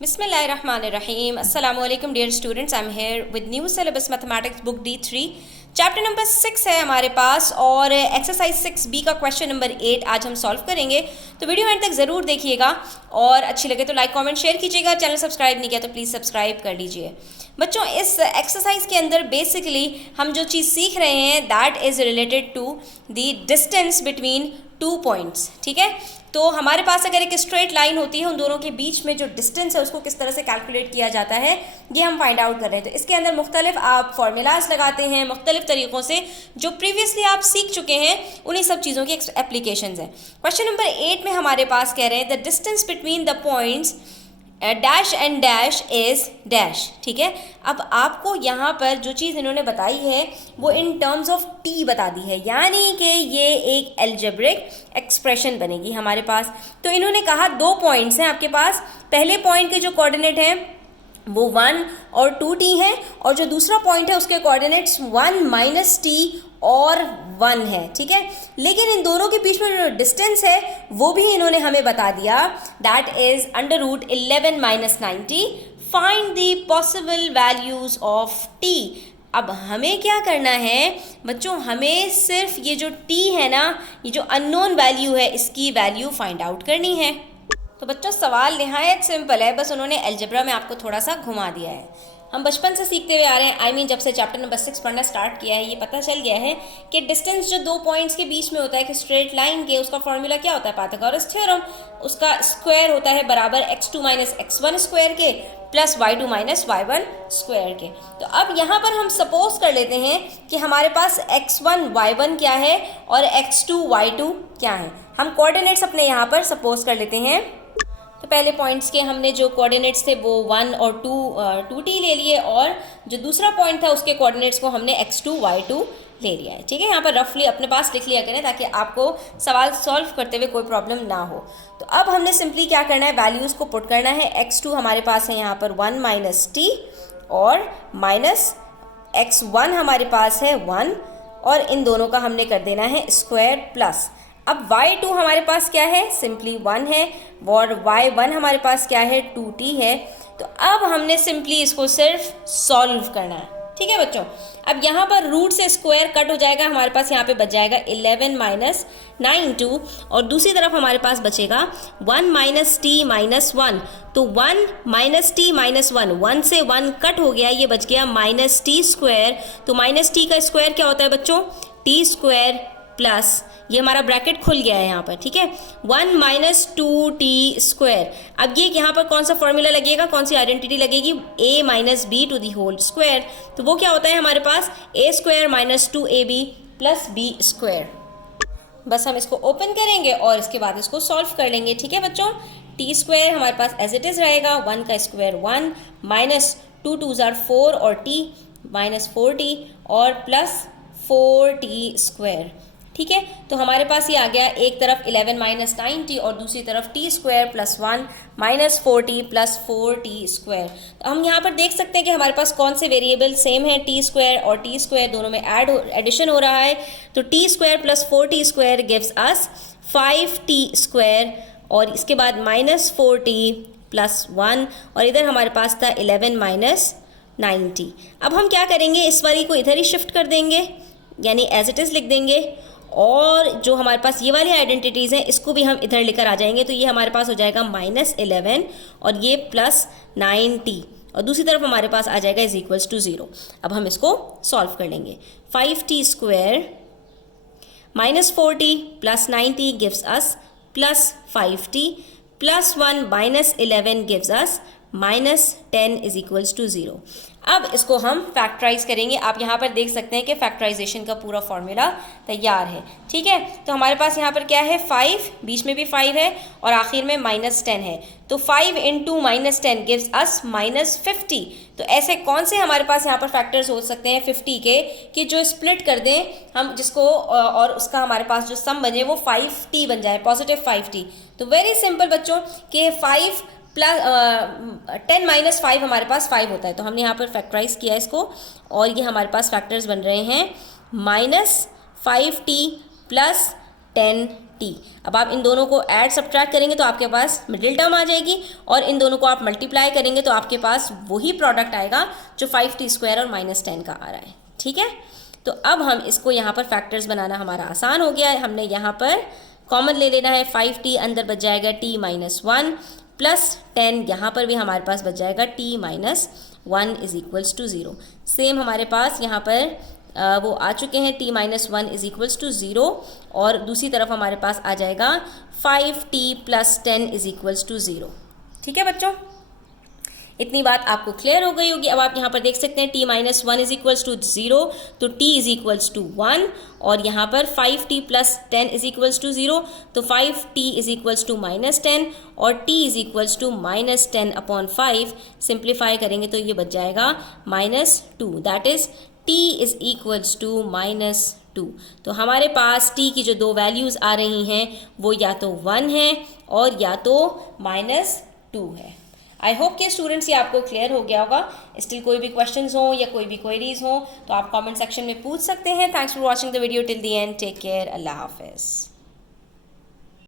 Bismillahirrahmanirrahim. Assalamu alaikum dear students. I'm here with new syllabus mathematics book D3. Chapter number 6 है हमारे पास और exercise 6B का question number 8 आज हम solve करेंगे। तो वीडियो एंड तक ज़रूर देखिएगा और अच्छी लगे तो लाइक कमेंट शेयर कीजिएगा। चैनल सब्सक्राइब नहीं किया तो प्लीज़ सब्सक्राइब कर लीजिए। बच्चों, इस एक्सरसाइज के अंदर बेसिकली हम जो चीज़ सीख रहे हैं that is related to the distance between 2 points. ठीक है, तो हमारे पास अगर एक स्ट्रेट लाइन होती है, उन दोनों के बीच में जो डिस्टेंस है उसको किस तरह से कैलकुलेट किया जाता है ये हम फाइंड आउट कर रहे हैं। तो इसके अंदर मुख्तलिफ आप फॉर्मूलाज लगाते हैं मुख्तलिफ तरीक़ों से, जो प्रीवियसली आप सीख चुके हैं उन्हीं सब चीज़ों की एप्लीकेशंस हैं। क्वेश्चन नंबर 8 में हमारे पास कह रहे हैं the distance between the points dash and dash is dash. ठीक है, अब आपको यहाँ पर जो चीज़ इन्होंने बताई है वो इन टर्म्स ऑफ टी बता दी है, यानी कि ये एक एल्जेब्रिक एक्सप्रेशन बनेगी हमारे पास। तो इन्होंने कहा 2 पॉइंट्स हैं आपके पास, पहले पॉइंट के जो कोऑर्डिनेट हैं वो 1 और 2t है और जो दूसरा पॉइंट है उसके कोऑर्डिनेट्स 1 - t और 1 है। ठीक है, लेकिन इन दोनों के बीच में जो डिस्टेंस है वो भी इन्होंने हमें बता दिया, that is √11 - 90। Find the possible values of t। अब हमें क्या करना है बच्चों, हमें सिर्फ ये जो t है ना, ये जो अननोन वैल्यू है इसकी वैल्यू फाइंड आउट करनी है। तो बच्चों सवाल निहायत सिंपल है, बस उन्होंने अलजेब्रा में आपको थोड़ा सा घुमा दिया है। हम बचपन से सीखते हुए आ रहे हैं, जब से चैप्टर नंबर 6 पढ़ना स्टार्ट किया है ये पता चल गया है कि डिस्टेंस जो 2 पॉइंट्स के बीच में होता है कि स्ट्रेट लाइन के, उसका फॉर्मूला क्या होता है, पाइथागोरस थ्योरम। उसका स्क्वायर होता है बराबर x2 - x1 स्क्वायर के प्लस y2 - y1 स्क्वायर के। तो अब यहाँ पर हम सपोज कर लेते हैं कि हमारे पास x1 y1 क्या है और x2 y2 क्या है। हम कोऑर्डिनेट्स अपने यहाँ पर सपोज कर लेते हैं। तो पहले पॉइंट्स के हमने जो कोऑर्डिनेट्स थे वो 1 और 2t ले लिए और जो दूसरा पॉइंट था उसके कोऑर्डिनेट्स को हमने x2 y2 ले लिया है। ठीक है, यहाँ पर रफली अपने पास लिख लिया करें ताकि आपको सवाल सॉल्व करते हुए कोई प्रॉब्लम ना हो। तो अब हमने सिंपली क्या करना है, वैल्यूज़ को पुट करना है। x2 हमारे पास है यहाँ पर 1 - t और माइनस x1 हमारे पास है 1 और इन दोनों का हमने कर देना है स्क्वायर प्लस। अब y2 हमारे पास क्या है, सिंपली 1 है और y1 हमारे पास क्या है, 2t है। तो अब हमने सिंपली इसको सिर्फ सॉल्व करना है। ठीक है बच्चों, अब यहाँ पर रूट से स्क्वायर कट हो जाएगा, हमारे पास यहाँ पे बच जाएगा 11 - 9 और दूसरी तरफ हमारे पास बचेगा 1 - t - 1। तो 1 - t - 1 से 1 कट हो गया, ये बच गया -t स्क्वायर। तो -t का स्क्वायर क्या होता है बच्चों, t स्क्वायर प्लस, ये हमारा ब्रैकेट खुल गया है यहाँ पर। ठीक है, 1 - 2t स्क्वायर। अब ये यहाँ पर कौन सा फॉर्मूला लगेगा, कौन सी आइडेंटिटी लगेगी, a - b to the whole square. तो वो क्या होता है हमारे पास, a square - 2ab plus b square. बस हम इसको ओपन करेंगे और इसके बाद इसको सॉल्व कर लेंगे। ठीक है बच्चों, t स्क्वायर हमारे पास एज इट इज़ रहेगा, 1 का स्क्वायर 1 माइनस 2 2s are 4 और t -4t और प्लस 4t स्क्वायर। ठीक है, तो हमारे पास ये आ गया, एक तरफ 11 - 9t और दूसरी तरफ t square plus 1 - 4t plus 4t square. तो हम यहाँ पर देख सकते हैं कि हमारे पास कौन से वेरिएबल सेम है, t स्क्वायर और t स्क्वायर दोनों में एडिशन हो रहा है। तो t square plus 4t square gives us 5t square और इसके बाद -4t प्लस 1 और इधर हमारे पास था 11 - 9t। अब हम क्या करेंगे, इस वाली को इधर ही शिफ्ट कर देंगे, यानी एज इट इज़ लिख देंगे और जो हमारे पास ये वाली आइडेंटिटीज़ हैं इसको भी हम इधर लेकर आ जाएंगे। तो ये हमारे पास हो जाएगा -11 और ये प्लस 9t और दूसरी तरफ हमारे पास आ जाएगा =0। अब हम इसको सॉल्व कर लेंगे। 5t square -4t plus 9t gives us plus 5t plus 1 -11 gives us -10 =0। अब इसको हम फैक्टराइज करेंगे। आप यहाँ पर देख सकते हैं कि फैक्टराइजेशन का पूरा फॉर्मूला तैयार है। ठीक है, तो हमारे पास यहाँ पर क्या है, 5, बीच में भी 5 है और आखिर में -10 है। तो 5 × -10 गिव्स अस -50। तो ऐसे कौन से हमारे पास यहाँ पर फैक्टर्स हो सकते हैं 50 के कि जो स्प्लिट कर दें हम जिसको और उसका हमारे पास जो सम बने वो 5t बन जाए, पॉजिटिव 5t। तो वेरी सिंपल बच्चों कि 5 प्लस 10 - 5 हमारे पास 5 होता है। तो हमने यहाँ पर फैक्टराइज किया इसको और ये हमारे पास फैक्टर्स बन रहे हैं -5t प्लस 10 टी। अब आप इन दोनों को ऐड सब्ट्रैक्ट करेंगे तो आपके पास मिडिल टर्म आ जाएगी, और इन दोनों को आप मल्टीप्लाई करेंगे तो आपके पास वही प्रोडक्ट आएगा जो 5t² और -10 का आ रहा है। ठीक है, तो अब हम इसको यहाँ पर फैक्टर्स बनाना हमारा आसान हो गया है। हमने यहाँ पर कॉमन ले लेना है, 5t अंदर बच जाएगा t-1 प्लस 10 यहाँ पर भी हमारे पास बच जाएगा t-1 is equals to 0। Same हमारे पास यहाँ पर वो आ चुके हैं t-1 इज इक्वल्स टू 0, और दूसरी तरफ हमारे पास आ जाएगा 5t + 10 इज इक्वल्स टू 0। ठीक है बच्चों, इतनी बात आपको क्लियर हो गई होगी। अब आप यहाँ पर देख सकते हैं t-1 इज इक्वल्स टू 0, तो t इज इक्वल्स टू 1, और यहाँ पर 5t + 10 इज इक्वल्स टू 0, तो 5t इज इक्वल्स टू -10 और t is equals to -10/5। Simplify करेंगे तो ये बच जाएगा -2, that is t is equals to -2। तो हमारे पास t की जो दो वैल्यूज़ आ रही हैं वो या तो 1 है और या तो -2 है। आई होप कि स्टूडेंट्स ये आपको क्लियर हो गया होगा। स्टिल कोई भी क्वेश्चंस हो या कोई भी क्वेरीज हो तो आप कमेंट सेक्शन में पूछ सकते हैं। Thanks for watching the video till the end. Take care, अल्लाह हाफिज़।